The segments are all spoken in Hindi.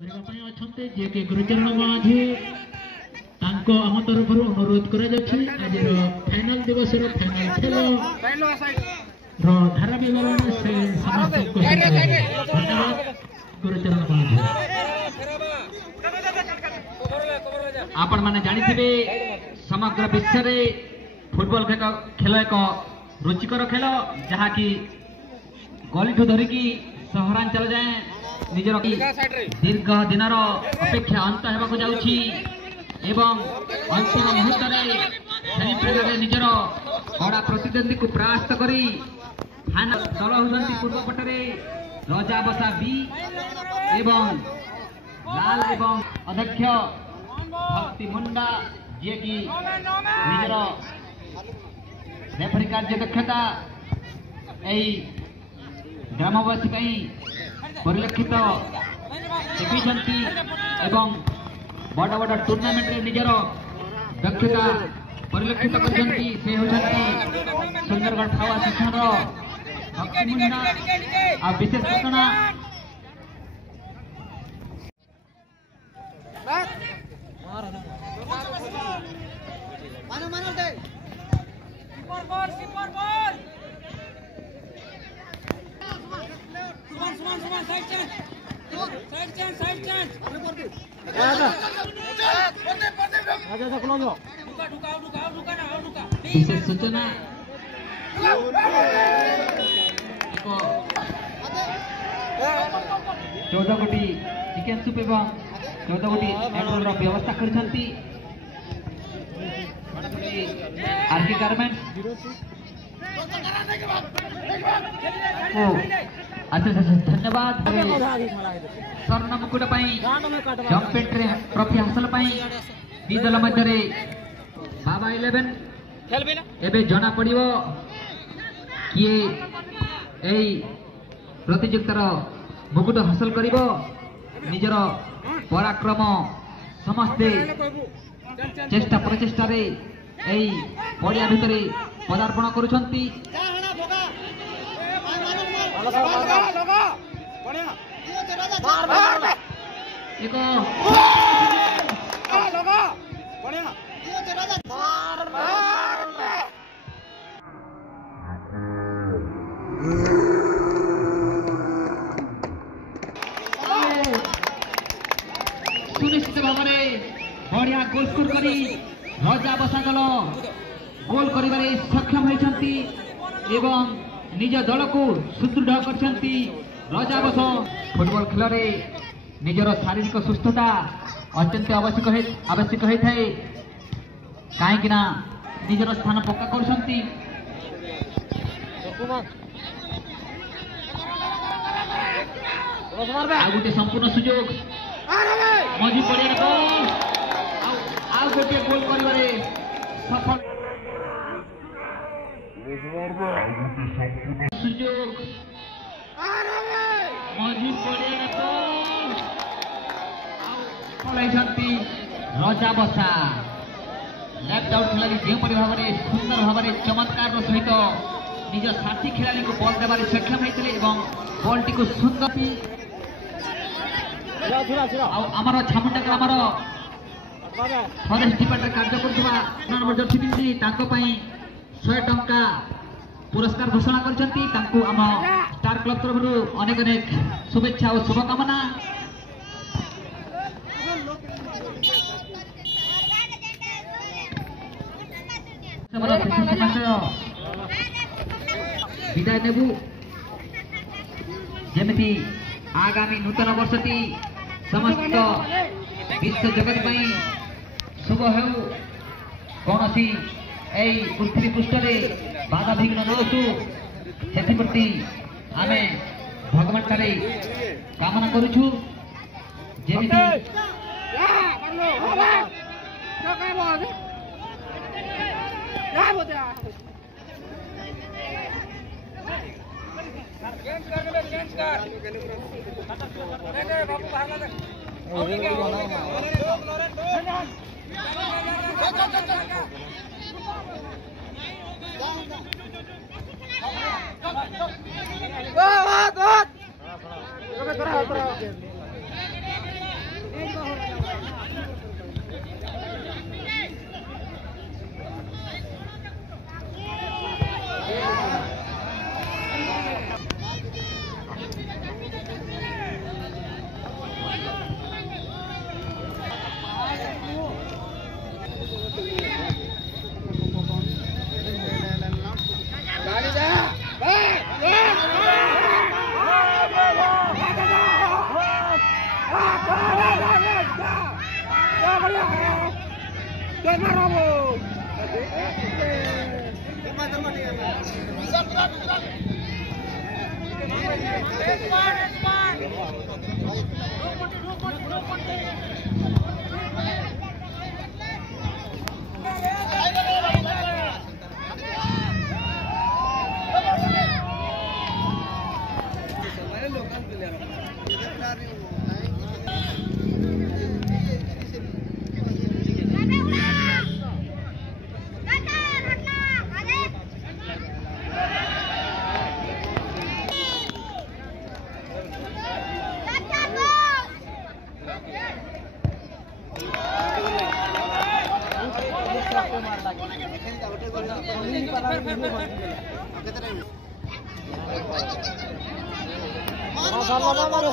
जे के गुरुचरण माझी तांको आम तरफ अनुरोध करा जाछि आज फाइनल दिवस रो फाइनल खेल रो धारा विवरण से समस्त को धन्यवाद गुरुचरण माझी। आपण माने जानि थिबे समग्र विश्व रे फुटबॉल खेल एक रुचिकर खेल जहा कि गली ठू धरिकी सहरांचल जाए निजर दीर्घ दिन अपेक्षा अंत होगा जाऊँगी एवं अंतिम मुहूर्त सेमिफाइनल निजर कड़ा प्रतिद्वंदी को परास्त करी दल होती पूर्व पटे रजा बसा बी एवं लाल एवं अध्यक्ष भक्ति मुंडा जी की निजर रेफरी कार्य दक्षता ग्रामवासी परिलक्षित देखते एवं बड़ बड़ टूर्नामेंट रे निजर दक्षता परिलक्षित करछंती से होछंती सुंदरगढ़ थावा शिक्षण भक्ति मुंडा आ विशेष घटना मानो दे कीपर बॉल सुमन साइड चेंज विशेष सूचना 14 कोटी चिकेन सूप एवं 14 कोटी एंड्रोल व्यवस्था करछंती आरके गारमेंट्स धन्यवाद स्वर्ण मुकुट जंपेंट ट्रॉफी हासिल दी दल मध्य बाबा 11 एबे जना पड़िबो किए एई प्रतियोगितार मुकुट हासिल करिबो निजर पराक्रम समस्ते चेष्टा प्रचेष्टा रे एई पड़िया भितरे पदार्पण करुछंती सुनिश्चित भाव में बढ़िया गोल स्कोर करी रजा बसागल गोल करिबारे सक्षम होइछंती एवं निज दल को सुदृढ़ करछंती रजा बस फुटबॉल खेल रे निजर शारीरिक सुस्थता अत्यंत आवश्यक होता है कहीं निजर स्थान पक्का करछंती गोटे संपूर्ण सुजोग मझी पड़िया गोल गोटे गोल करिबारे सफल सुजोग मझी पड़िया गोल रजा बसा लेफ्ट आउट खिलाड़ी जो भाव में सुंदर भाव में चमत्कार सहित निज साथी खिलाड़ी को बल देवार सक्षम होते बॉल टी को सुंदर आमर छामुंडा ग्रामर फरेस्ट डिपार्टमेंट कार्य कर जर्सी 100 टंका पुरस्कार घोषणा करछंती तांको आम स्टार क्लब तरफ अनेक अनेक शुभेच्छा और शुभकामना विदाय नेबू जेमिति आगामी नूतन वर्षटी समस्त विश्व जगत शुभ हो कौन सी पृथ्वी पृष्ठ बाधा विघ्न नसु से आम भगवान ठारे कामना करुछु जेमिति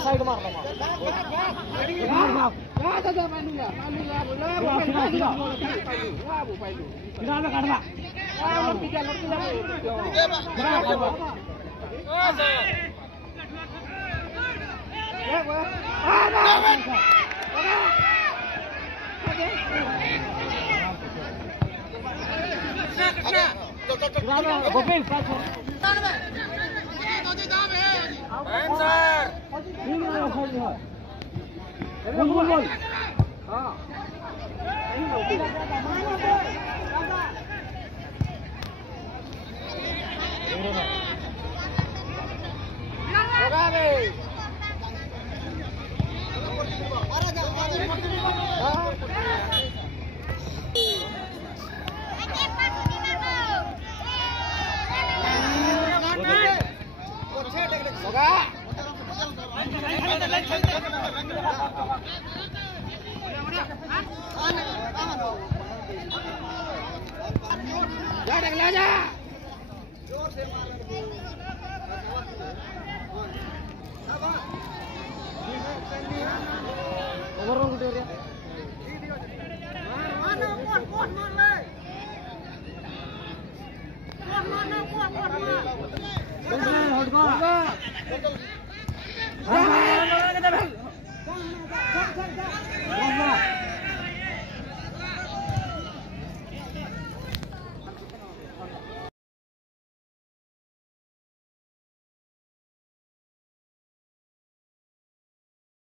साइड मार